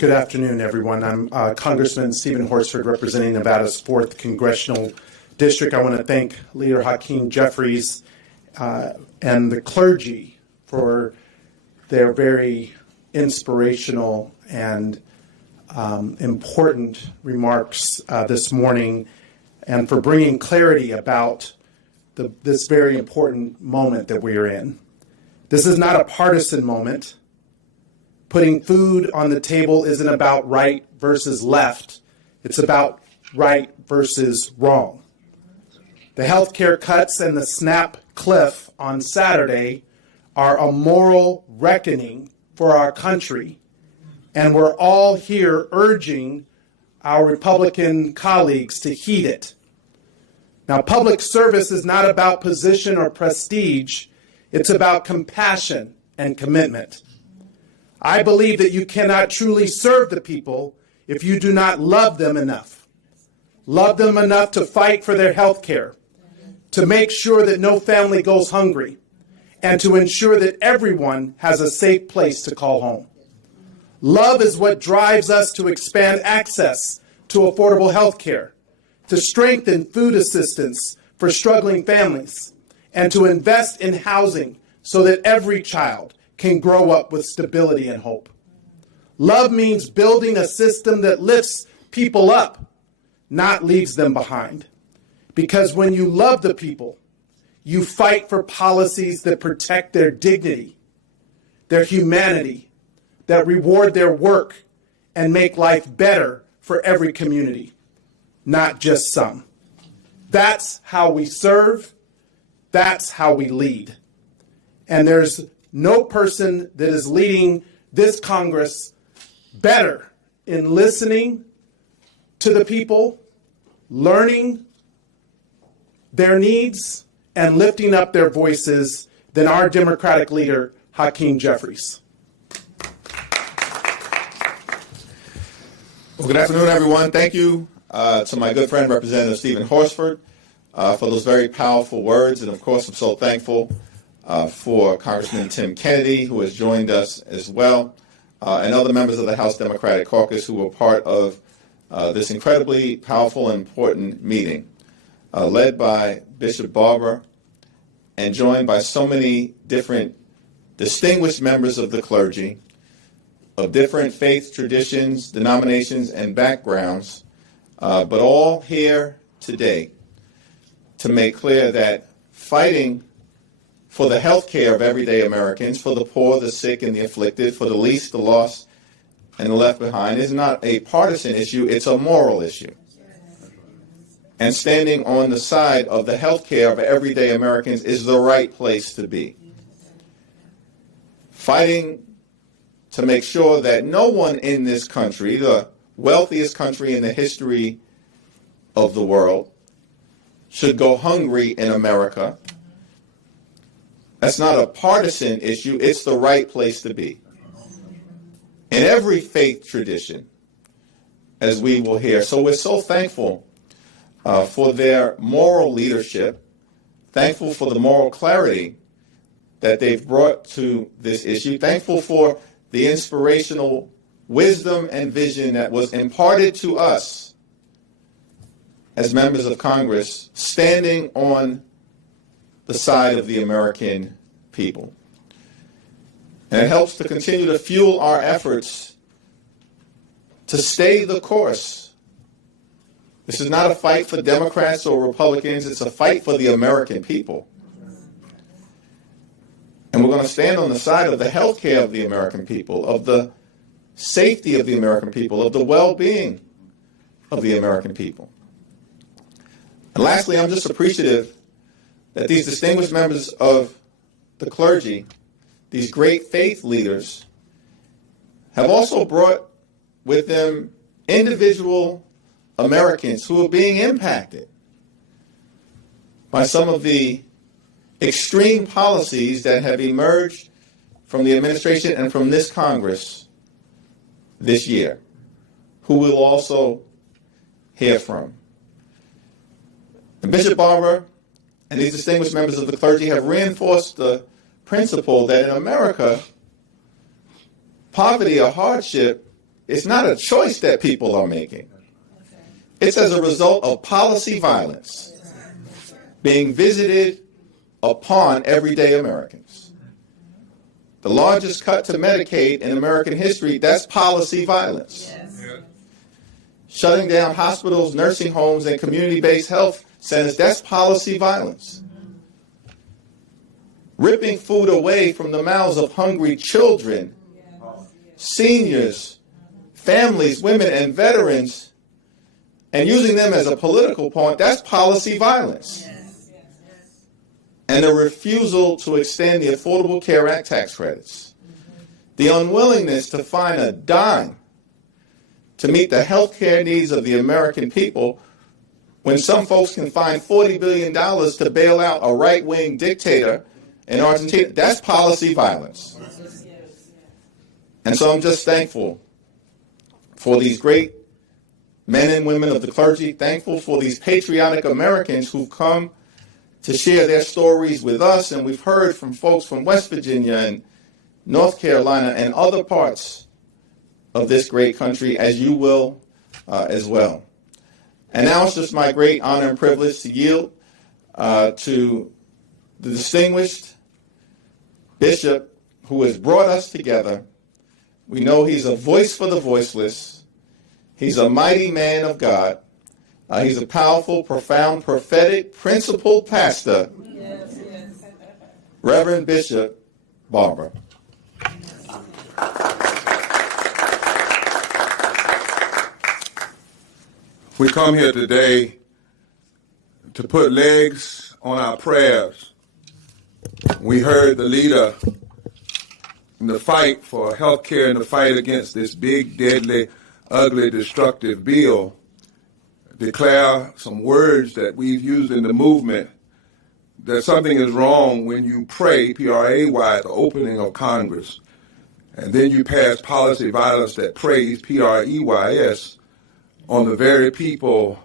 Good afternoon, everyone. I'm Congressman Stephen Horsford, representing Nevada's 4th Congressional District. I want to thank Leader Jeffries and the clergy for their very inspirational and important remarks this morning, and for bringing clarity about this very important moment that we are in. This is not a partisan moment. Putting food on the table isn't about right versus left. It's about right versus wrong. The health care cuts and the SNAP cliff on Saturday are a moral reckoning for our country, and we're all here urging our Republican colleagues to heed it. Now, public service is not about position or prestige. It's about compassion and commitment. I believe that you cannot truly serve the people if you do not love them enough. Love them enough to fight for their health care, to make sure that no family goes hungry, and to ensure that everyone has a safe place to call home. Love is what drives us to expand access to affordable health care, to strengthen food assistance for struggling families, and to invest in housing so that every child can grow up with stability and hope. Love means building a system that lifts people up, not leaves them behind. Because when you love the people, you fight for policies that protect their dignity, their humanity, that reward their work and make life better for every community, not just some. That's how we serve. That's how we lead. And there's no person that is leading this Congress better in listening to the people, learning their needs, and lifting up their voices than our Democratic leader, Jeffries. Well, good afternoon, everyone. Thank you to my good friend, Representative Stephen Horsford, for those very powerful words. And of course, I'm so thankful for Congressman Tim Kennedy, who has joined us as well, and other members of the House Democratic Caucus who were part of this incredibly powerful and important meeting, led by Bishop Barber and joined by so many different distinguished members of the clergy, of different faith traditions, denominations, and backgrounds, but all here today to make clear that fighting for the health care of everyday Americans, for the poor, the sick, and the afflicted, for the least, the lost, and the left behind is not a partisan issue, it's a moral issue. And standing on the side of the health care of everyday Americans is the right place to be. Fighting to make sure that no one in this country, the wealthiest country in the history of the world, should go hungry in America. That's not a partisan issue. It's the right place to be. In every faith tradition, as we will hear. So we're so thankful for their moral leadership, thankful for the moral clarity that they've brought to this issue, thankful for the inspirational wisdom and vision that was imparted to us as members of Congress, standing on the side of the American people. And it helps to continue to fuel our efforts to stay the course. This is not a fight for Democrats or Republicans, it's a fight for the American people. And we're going to stand on the side of the health care of the American people, of the safety of the American people, of the well-being of the American people. And lastly, I'm just appreciative that these distinguished members of the clergy, these great faith leaders, have also brought with them individual Americans who are being impacted by some of the extreme policies that have emerged from the administration and from this Congress this year, who we'll also hear from. And Bishop Barber and these distinguished members of the clergy have reinforced the principle that in America, poverty or hardship It's not a choice that people are making. It's as a result of policy violence being visited upon everyday Americans. The largest cut to Medicaid in American history, that's policy violence. Shutting down hospitals, nursing homes, and community-based health centers, that's policy violence. Ripping food away from the mouths of hungry children, seniors, families, women, and veterans, and using them as a political point, that's policy violence. And the refusal to extend the Affordable Care Act tax credits. The unwillingness to find a dime to meet the health care needs of the American people when some folks can find $40 billion to bail out a right-wing dictator in Argentina. That's policy violence. And so I'm just thankful for these great men and women of the clergy, thankful for these patriotic Americans who've come to share their stories with us, and we've heard from folks from West Virginia and North Carolina and other parts of this great country, as you will as well. And now it's just my great honor and privilege to yield to the distinguished bishop who has brought us together. We know he's a voice for the voiceless. He's a mighty man of God. He's a powerful, profound, prophetic, principled pastor, Reverend Bishop Barber. We come here today to put legs on our prayers. We heard the leader in the fight for health care and the fight against this big, deadly, ugly, destructive bill declare some words that we've used in the movement, that something is wrong when you pray, P-R-A-Y, at the opening of Congress, and then you pass policy violence that prays, P-R-E-Y-S, on the very people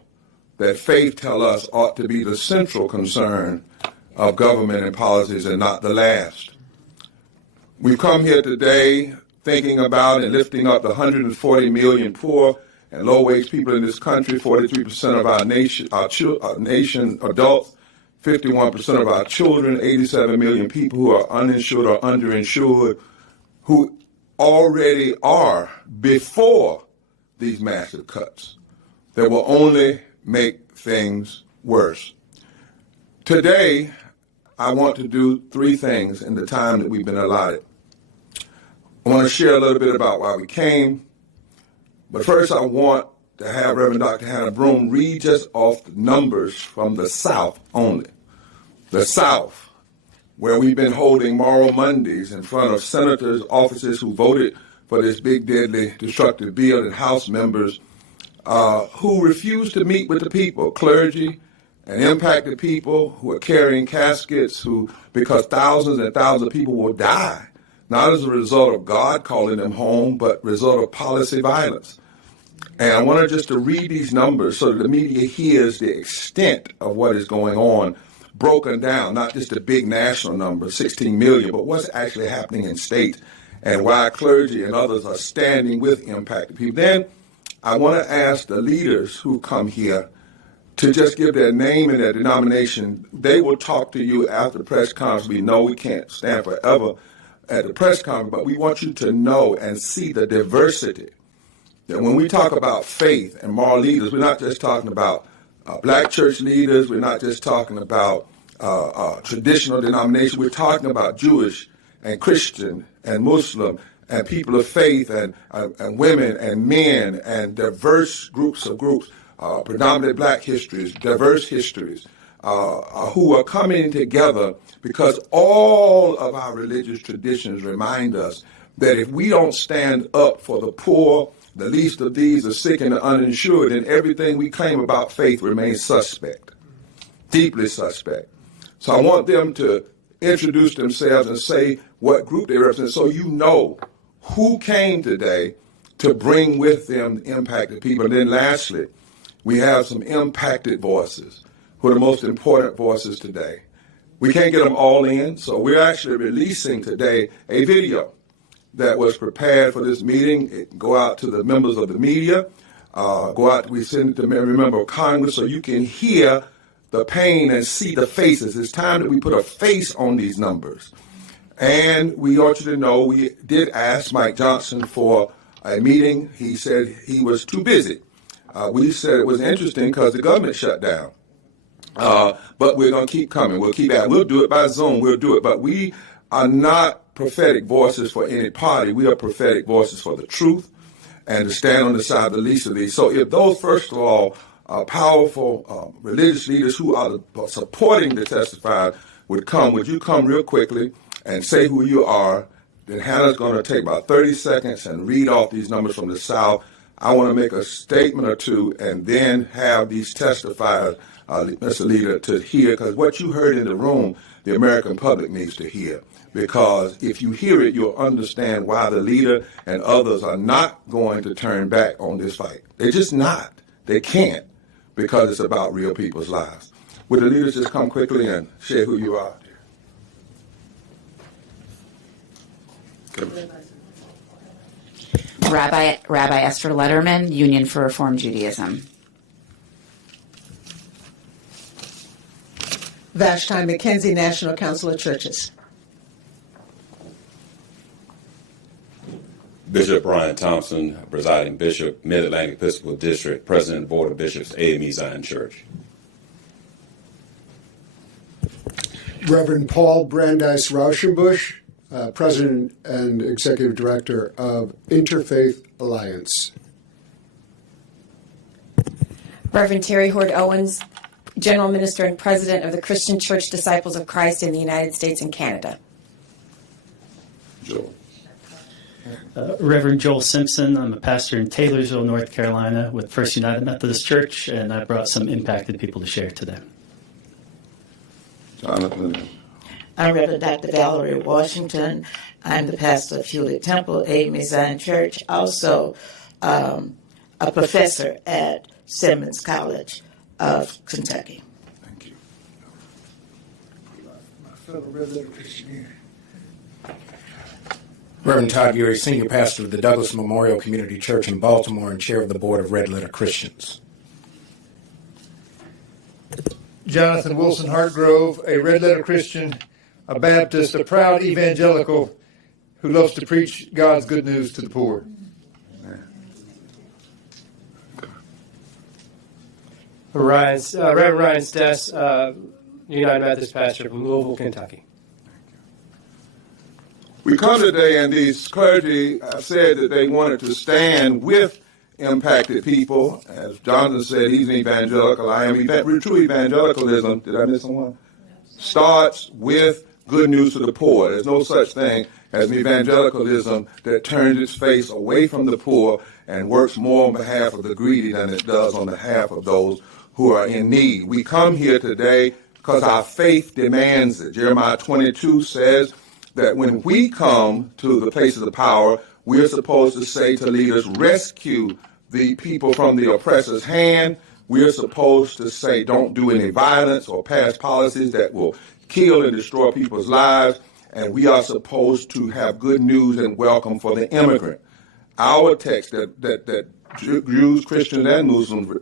that faith tell us ought to be the central concern of government and policies and not the last. We've come here today thinking about and lifting up the 140 million poor and low-wage people in this country, 43% of our nation adults, 51% of our children, 87 million people who are uninsured or underinsured, who already are before these massive cuts that will only make things worse. Today, I want to do three things in the time that we've been allotted. I want to share a little bit about why we came, but first I want to have Reverend Dr. Hannah Broome read just off the numbers from the South only. The South, where we've been holding Moral Mondays in front of senators' offices who voted for this big, deadly, destructive bill, and House members who refuse to meet with the people, clergy and impacted people who are carrying caskets, because thousands and thousands of people will die, not as a result of God calling them home, but result of policy violence. And I wanted just to read these numbers so that the media hears the extent of what is going on, broken down, not just the big national number, 16 million, but what's actually happening in states and why clergy and others are standing with impacted people. Then I want to ask the leaders who come here to just give their name and their denomination. They will talk to you after the press conference. We know we can't stand forever at the press conference, but we want you to know and see the diversity. That when we talk about faith and moral leaders, we're not just talking about black church leaders. We're not just talking about traditional denomination. We're talking about Jewish and Christian and Muslim and people of faith and women and men and diverse groups, predominantly black histories, diverse histories, who are coming together because all of our religious traditions remind us that if we don't stand up for the poor, the least of these, the sick and the uninsured, then everything we claim about faith remains suspect, deeply suspect. So I want them to introduce themselves and say what group they represent so you know who came today to bring with them impacted people. And then lastly, we have some impacted voices who are the most important voices today. We can't get them all in, so we're actually releasing today a video that was prepared for this meeting. It go out to the members of the media, we send it to every member of Congress so you can hear the pain and see the faces. It's time that we put a face on these numbers. And we want you to know we did ask Mike Johnson for a meeting. He said he was too busy. We said it was interesting because the government shut down. But we're going to keep coming. We'll keep at it. We'll do it by Zoom. We'll do it. But we are not prophetic voices for any party. We are prophetic voices for the truth and to stand on the side of the least of these. So if those, first of all, powerful religious leaders who are supporting the testified would you come real quickly and say who you are? Then Hannah's going to take about 30 seconds and read off these numbers from the South. I want to make a statement or two and then have these testified, Mr. Leader, to hear, because what you heard in the room, the American public needs to hear. Because if you hear it, you'll understand why the leader and others are not going to turn back on this fight. They're just not. They can't, because it's about real people's lives. Would the leaders just come quickly and share who you are? Rabbi Esther Letterman, Union for Reform Judaism. Vashti McKenzie, National Council of Churches. Bishop Brian Thompson, presiding bishop, Mid-Atlantic Episcopal District, President of the Board of Bishops, AME Zion Church. Reverend Paul Brandeis Rauschenbusch, President and Executive Director of Interfaith Alliance. Reverend Terry Hoard Owens, General Minister and President of the Christian Church Disciples of Christ in the United States and Canada. Joel. Reverend Joel Simpson. I'm a pastor in Taylorsville, North Carolina with First United Methodist Church, and I brought some impacted people to share today. Jonathan. I'm Reverend Dr. Valerie Washington. I'm the pastor of Hewlett Temple, AME Zion Church, also a professor at Simmons College of Kentucky. Thank you. My fellow Red Letter Christian here. Reverend Todd Urey, Senior Pastor of the Douglas Memorial Community Church in Baltimore and Chair of the Board of Red Letter Christians. Jonathan Wilson Hartgrove, a Red Letter Christian, a Baptist, a proud evangelical who loves to preach God's good news to the poor. Reverend Ryan Stess, United Methodist pastor from Louisville, Kentucky. We come today, and these clergy said that they wanted to stand with impacted people. As Jonathan said, he's an evangelical. I am. True evangelicalism, did I miss someone? Starts with good news to the poor. There's no such thing as an evangelicalism that turns its face away from the poor and works more on behalf of the greedy than it does on behalf of those who are in need. We come here today because our faith demands it. Jeremiah 22 says that when we come to the places of power, we are supposed to say to leaders, rescue the people from the oppressor's hand. We are supposed to say, don't do any violence or pass policies that will kill and destroy people's lives. And we are supposed to have good news and welcome for the immigrant. Our text that Jews, Christians, and Muslims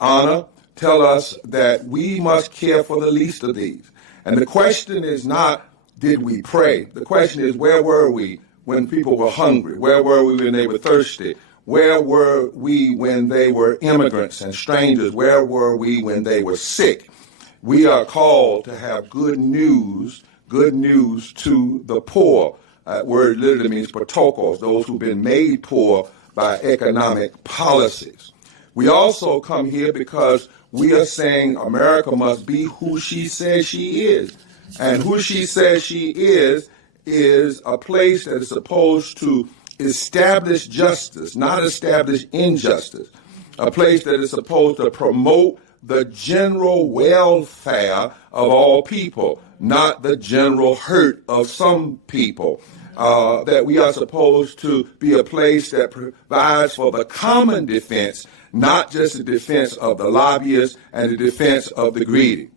honor tell us that we must care for the least of these. And the question is not, did we pray? The question is, where were we when people were hungry? Where were we when they were thirsty? Where were we when they were immigrants and strangers? Where were we when they were sick? We are called to have good news to the poor. Word literally means protokos, those who've been made poor by economic policies. We also come here because we are saying America must be who she says she is. And who she says she is a place that is supposed to establish justice, not establish injustice. A place that is supposed to promote the general welfare of all people, not the general hurt of some people. That we are supposed to be a place that provides for the common defense, not just the defense of the lobbyists and the defense of the greedy.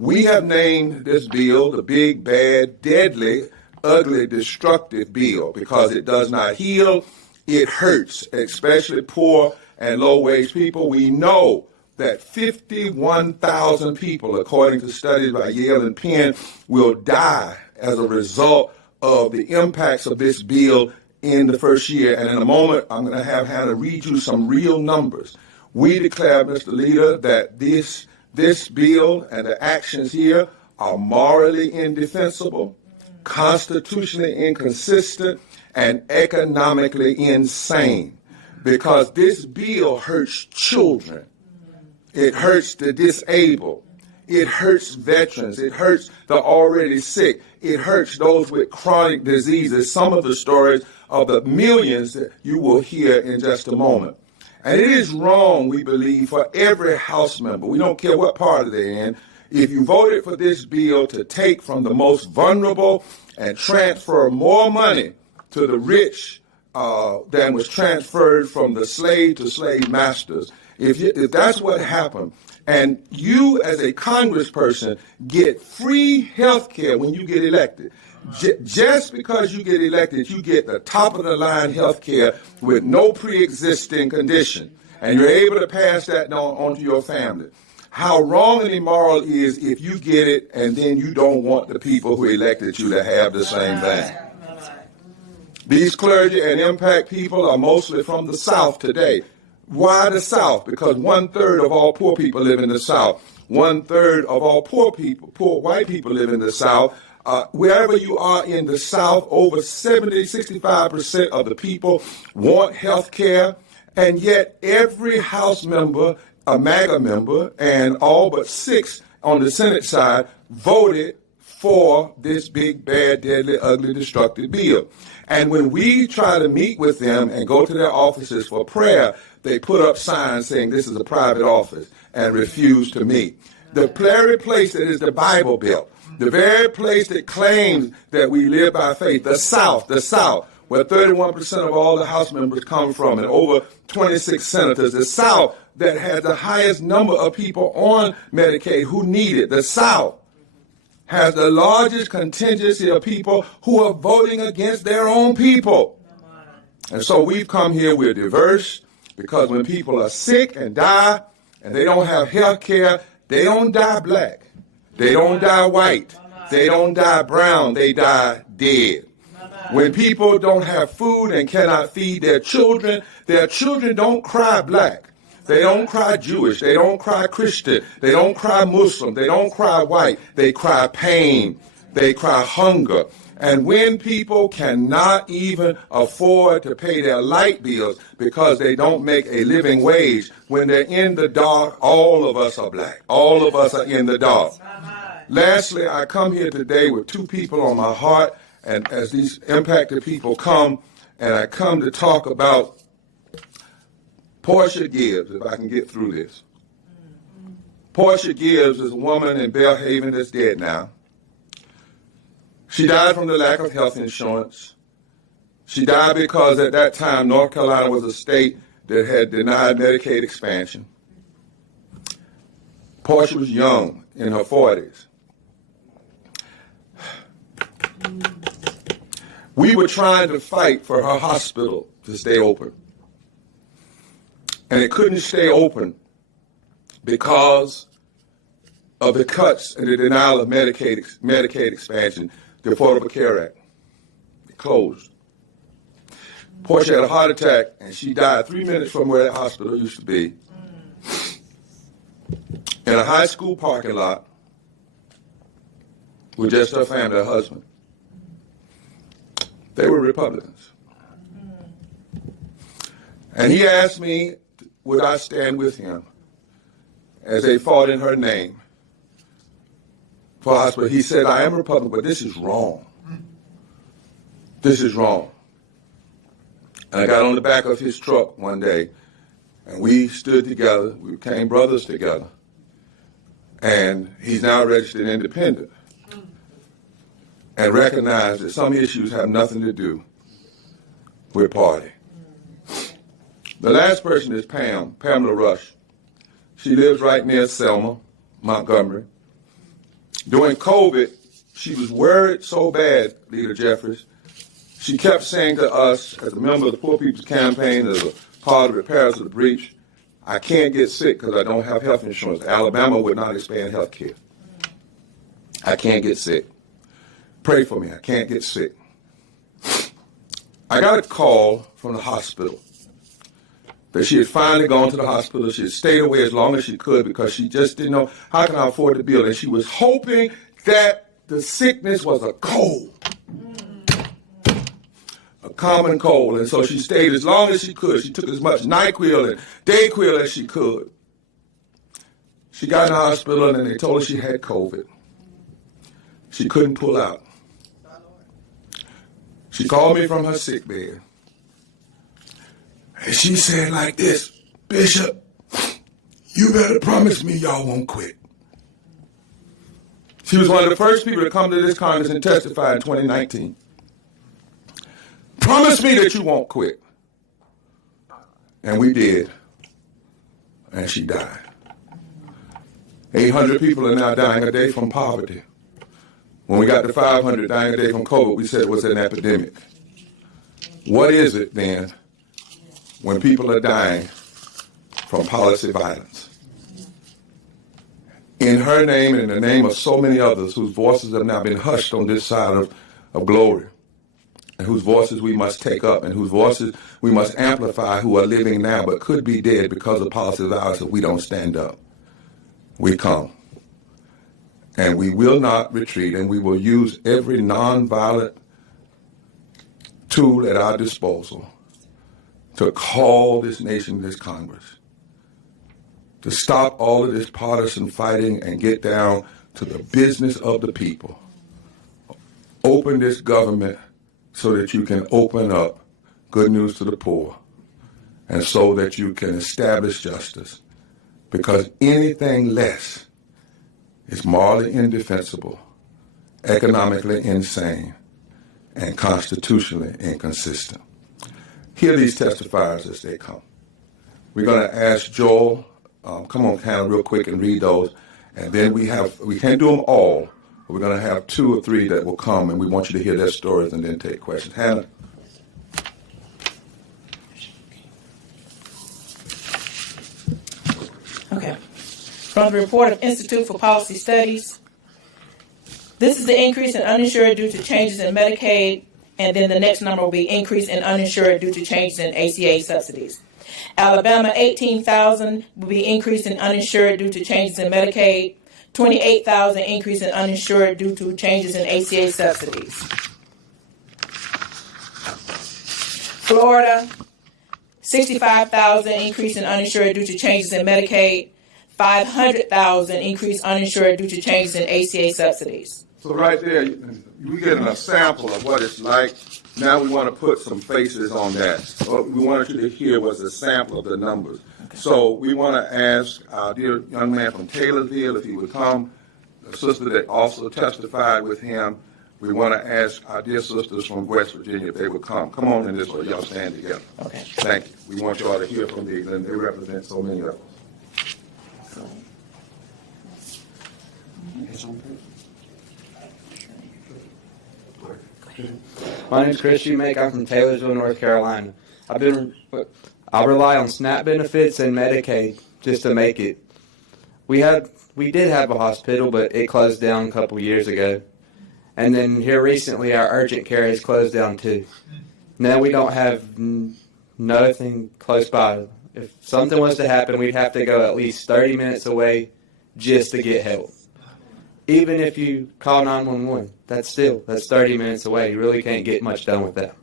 We have named this bill the big, bad, deadly ugly, destructive bill because it does not heal. It hurts, especially poor and low-wage people. We know that 51,000 people, according to studies by Yale and Penn, will die as a result of the impacts of this bill in the first year. And in a moment, I'm going to have Hannah read you some real numbers. We declare, Mr. Leader, that this bill and the actions here are morally indefensible, constitutionally inconsistent, and economically insane, because this bill hurts children. It hurts the disabled. It hurts veterans. It hurts the already sick. It hurts those with chronic diseases, some of the stories of the millions that you will hear in just a moment. And it is wrong, we believe, for every House member, we don't care what party they're in, if you voted for this bill to take from the most vulnerable and transfer more money to the rich than was transferred from the slave to slave masters. If that's what happened, and you as a congressperson get free health care when you get elected, just because you get elected, you get the top-of-the-line health care with no pre-existing condition, and you're able to pass that on to your family. How wrong and immoral it is if you get it and then you don't want the people who elected you to have the same thing. These clergy and impact people are mostly from the South today. Why the South? Because 1/3 of all poor people live in the South. 1/3 of all poor white people live in the South. Wherever you are in the South, over 65% of the people want health care, and yet every House member, a MAGA member, and all but 6 on the Senate side voted for this big, bad, deadly, ugly, destructive bill. And when we try to meet with them and go to their offices for prayer, they put up signs saying this is a private office and refuse to meet. The very place that is the Bible Belt, the very place that claims that we live by faith, the South, where 31% of all the House members come from and over 26 senators, the South that has the highest number of people on Medicaid who need it, the South has the largest contingency of people who are voting against their own people. And so we've come here, we're diverse, because when people are sick and die and they don't have health care, they don't die black, they don't die white, they don't die brown, they die dead. When people don't have food and cannot feed their children don't cry black. They don't cry Jewish. They don't cry Christian. They don't cry Muslim. They don't cry white. They cry pain. They cry hunger. And when people cannot even afford to pay their light bills because they don't make a living wage, when they're in the dark, all of us are black. All of us are in the dark. Lastly, I come here today with 2 people on my heart, and as these impacted people come, and I come to talk about Portia Gibbs, if I can get through this. Portia Gibbs is a woman in Belhaven that's dead now. She died from the lack of health insurance. She died because at that time North Carolina was a state that had denied Medicaid expansion. Portia was young, in her 40s. We were trying to fight for her hospital to stay open. And it couldn't stay open because of the cuts and the denial of Medicaid expansion, the Affordable Care Act. It closed. Portia had a heart attack, and she died 3 minutes from where that hospital used to be, in a high school parking lot with just her family, her husband. They were Republicans. And he asked me, would I stand with him as they fought in her name for hospital? He said, I am a Republican, but this is wrong. This is wrong. And I got on the back of his truck one day, and we stood together. We became brothers together. And he's now registered independent and recognized that some issues have nothing to do with party. The last person is Pamela Rush. She lives right near Selma, Montgomery. During COVID, she was worried so bad, Leader Jeffries, she kept saying to us, as a member of the Poor People's Campaign, as a part of the repairs of the breach, I can't get sick because I don't have health insurance. Alabama would not expand health care. I can't get sick. Pray for me. I can't get sick. I got a call from the hospital that she had finally gone to the hospital. She had stayed away as long as she could because she just didn't know, how can I afford the bill? And she was hoping that the sickness was a cold, a common cold. And so she stayed as long as she could. She took as much NyQuil and Dayquil as she could. She got in the hospital and they told her she had COVID. She couldn't pull out. She called me from her sick bed. And she said like this, Bishop, you better promise me y'all won't quit. She was one of the first people to come to this Congress and testify in 2019. Promise me that you won't quit. And we did. And she died. 800 people are now dying a day from poverty. When we got to 500 dying a day from COVID, we said it was an epidemic. What is it then when people are dying from policy violence? In her name and in the name of so many others whose voices have now been hushed on this side of glory, and whose voices we must take up, and whose voices we must amplify, who are living now but could be dead because of policy violence if we don't stand up. We come. And we will not retreat, and we will use every nonviolent tool at our disposal to call this nation, this Congress, to stop all of this partisan fighting and get down to the business of the people. Open this government so that you can open up good news to the poor, and so that you can establish justice, because anything less is morally indefensible, economically insane, and constitutionally inconsistent. Hear these testifiers as they come. We're going to ask Joel, come on, Hannah, real quick and read those. And then we can't do them all, but we're going to have 2 or 3 that will come, and we want you to hear their stories and then take questions. Hannah. Okay. From the report of Institute for Policy Studies, this is the increase in uninsured due to changes in Medicaid, and then the next number will be increase in uninsured due to changes in ACA subsidies. Alabama, 18,000 will be increase in uninsured due to changes in Medicaid, 28,000 increase in uninsured due to changes in ACA subsidies. Florida, 65,000 increase in uninsured due to changes in Medicaid, 500,000 increase uninsured due to changes in ACA subsidies. So right there, we're getting a sample of what it's like. Now we want to put some faces on that. What we wanted you to hear was a sample of the numbers. Okay. So we want to ask our dear young man from Taylorsville if he would come, a sister that also testified with him. We want to ask our dear sisters from West Virginia if they would come. Come on in this way, y'all stand together. Okay. Thank you. We want y'all to hear from these, and they represent so many of us. My name is Chris Shoemake. I'm from Taylorsville, North Carolina. I rely on SNAP benefits and Medicaid just to make it. We did have a hospital, but it closed down a couple years ago. And then here recently, our urgent care has closed down too. Now we don't have nothing close by. If something was to happen, we'd have to go at least 30 minutes away just to get help. Even if you call 911, that's 30 minutes away. You really can't get much done with that.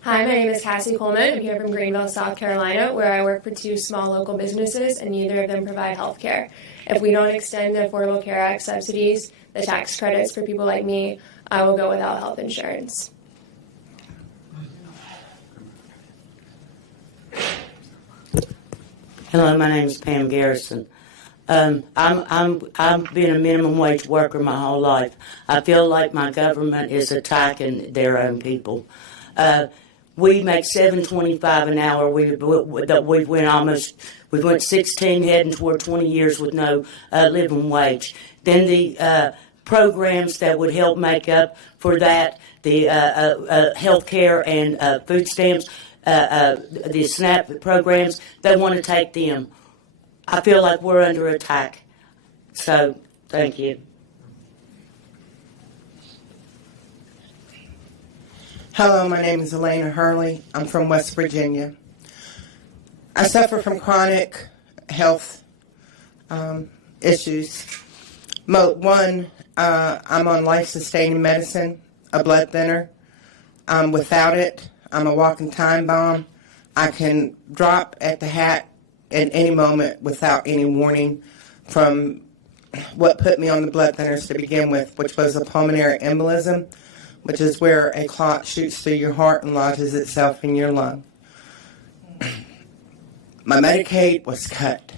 Hi, my name is Cassie Coleman. I'm here from Greenville, South Carolina, where I work for 2 small local businesses, and neither of them provide health care. If we don't extend the Affordable Care Act subsidies, the tax credits for people like me, I will go without health insurance. Hello, my name is Pam Garrison. I've been a minimum wage worker my whole life. I feel like my government is attacking their own people. We make $7.25 an hour. We went 16, heading toward 20 years with no living wage. then the programs that would help make up for that, the health care and food stamps, the SNAP programs, they want to take them. I feel like we're under attack. So, thank you. Hello, my name is Elena Hurley. I'm from West Virginia. I suffer from chronic health issues. One, I'm on life-sustaining medicine, a blood thinner. Without it, I'm a walking time bomb. I can drop at the hat at any moment without any warning from what put me on the blood thinners to begin with, which was a pulmonary embolism, which is where a clot shoots through your heart and lodges itself in your lung. My Medicaid was cut.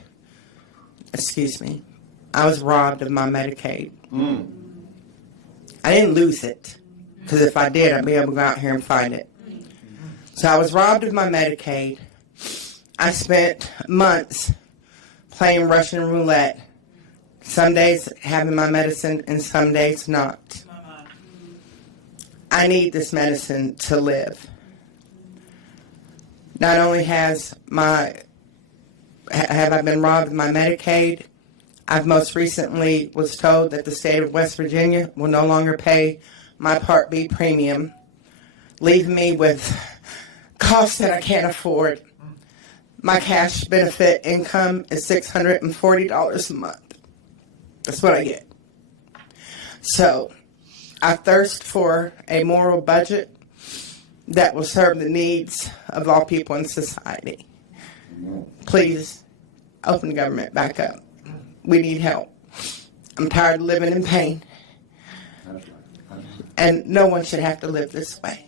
Excuse me. I was robbed of my Medicaid. I didn't lose it, because if I did, I'd be able to go out here and find it. So I was robbed of my Medicaid. I spent months playing Russian roulette, some days having my medicine and some days not. I need this medicine to live. Not only have I been robbed of my Medicaid, I've most recently was told that the state of West Virginia will no longer pay my Part B premium, leaving me with costs that I can't afford. My cash benefit income is $640 a month. That's what I get. So I thirst for a moral budget that will serve the needs of all people in society. Please open the government back up. We need help. I'm tired of living in pain. And no one should have to live this way.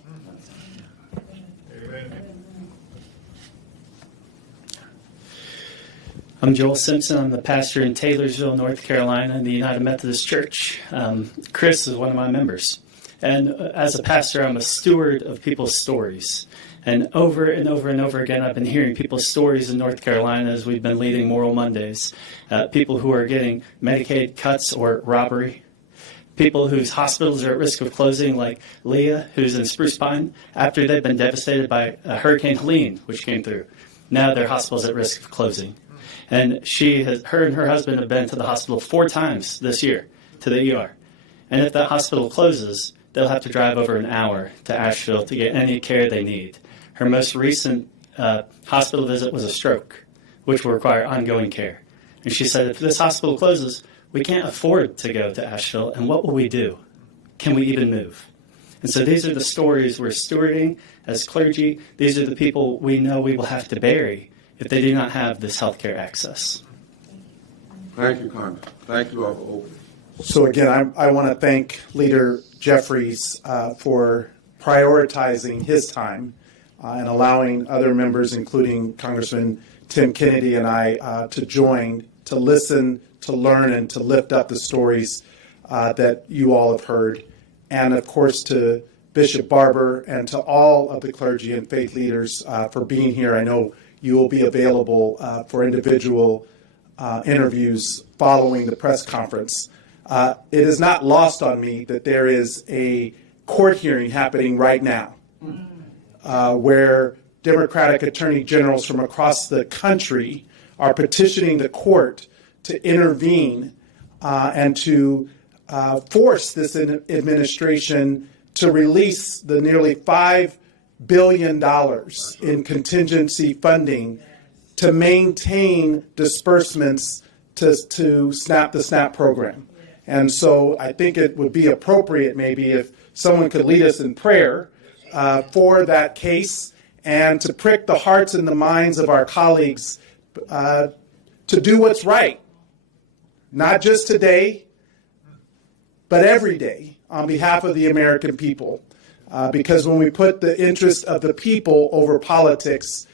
I'm Joel Simpson. I'm the pastor in Taylorsville, North Carolina, in the United Methodist Church. Chris is one of my members. And as a pastor, I'm a steward of people's stories. And over and over and over again, I've been hearing people's stories in North Carolina as we've been leading Moral Mondays. People who are getting Medicaid cuts or robbery. People whose hospitals are at risk of closing, like Leah, who's in Spruce Pine, after they've been devastated by Hurricane Helene, which came through. Now their hospital's at risk of closing. And her and her husband have been to the hospital 4 times this year, to the ER. And if that hospital closes, they'll have to drive over an hour to Asheville to get any care they need. Her most recent hospital visit was a stroke, which will require ongoing care. And she said, if this hospital closes, we can't afford to go to Asheville, and what will we do? Can we even move? And so these are the stories we're stewarding as clergy. These are the people we know we will have to bury if they do not have this health care access. Thank you, Congress. Thank you all for opening. So again, I want to thank Leader Jeffries for prioritizing his time and allowing other members, including Congressman Tim Kennedy and I, to join, to listen, to learn, and to lift up the stories that you all have heard. And of course, to Bishop Barber and to all of the clergy and faith leaders for being here. I know you will be available for individual interviews following the press conference. It is not lost on me that there is a court hearing happening right now where Democratic attorney generals from across the country are petitioning the court to intervene and to force this administration to release the nearly $5 billion in contingency funding to maintain disbursements to the SNAP program. And so I think it would be appropriate maybe if someone could lead us in prayer for that case and to prick the hearts and the minds of our colleagues to do what's right, not just today, but every day on behalf of the American people. Because when we put the interest of the people over politics,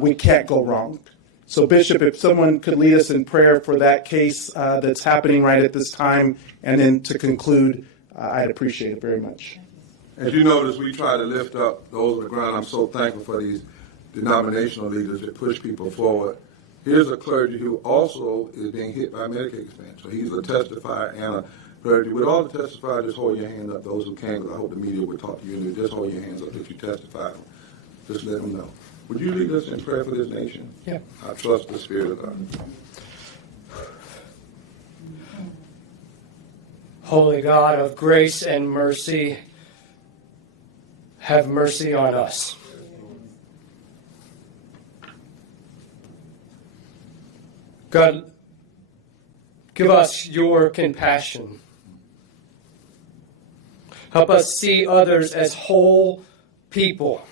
we can't go wrong. So, Bishop, if someone could lead us in prayer for that case that's happening right at this time, and then to conclude, I'd appreciate it very much. As you notice, we try to lift up those on the ground. I'm so thankful for these denominational leaders that push people forward Here's a clergy who also is being hit by Medicaid expansion. So he's a testifier and a clergy. With all the testifiers, just hold your hand up. Those who can, because I hope the media will talk to you. And just hold your hands up if you testify. Just let them know. Would you lead us in prayer for this nation? Yeah. I trust the Spirit of God. Holy God of grace and mercy, have mercy on us. God, give us your compassion. Help us see others as whole people,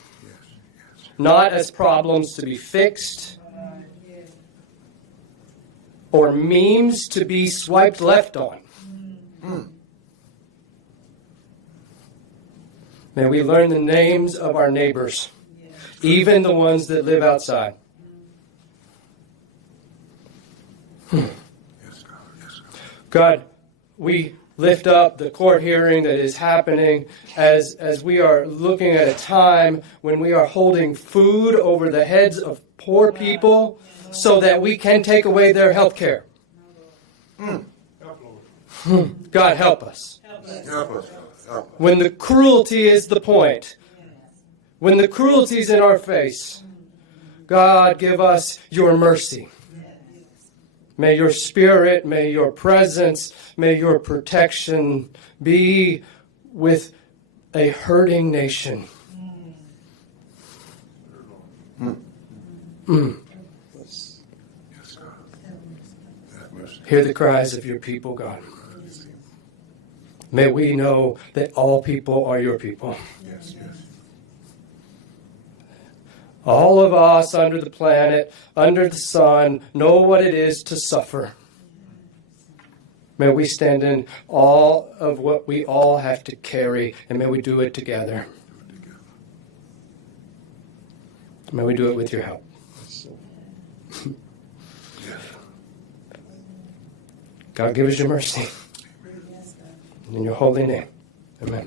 not as problems to be fixed or memes to be swiped left on. May we learn the names of our neighbors, even the ones that live outside. God, we lift up the court hearing that is happening as we are looking at a time when we are holding food over the heads of poor people so that we can take away their health care. God, help us. Help us. When the cruelty is the point, when the cruelty is in our face, God, give us your mercy. May your spirit, may your presence, may your protection be with a hurting nation. Hear the cries of your people, God. May we know that all people are your people. Yes, yes. All of us under the planet, under the sun, know what it is to suffer. May we stand in all of what we all have to carry, and may we do it together. May we do it with your help. God, give us your mercy. In your holy name. Amen.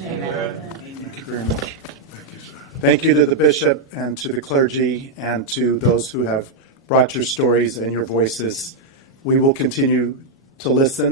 Amen. Thank you very much. Thank you to the bishop and to the clergy and to those who have brought your stories and your voices. We will continue to listen.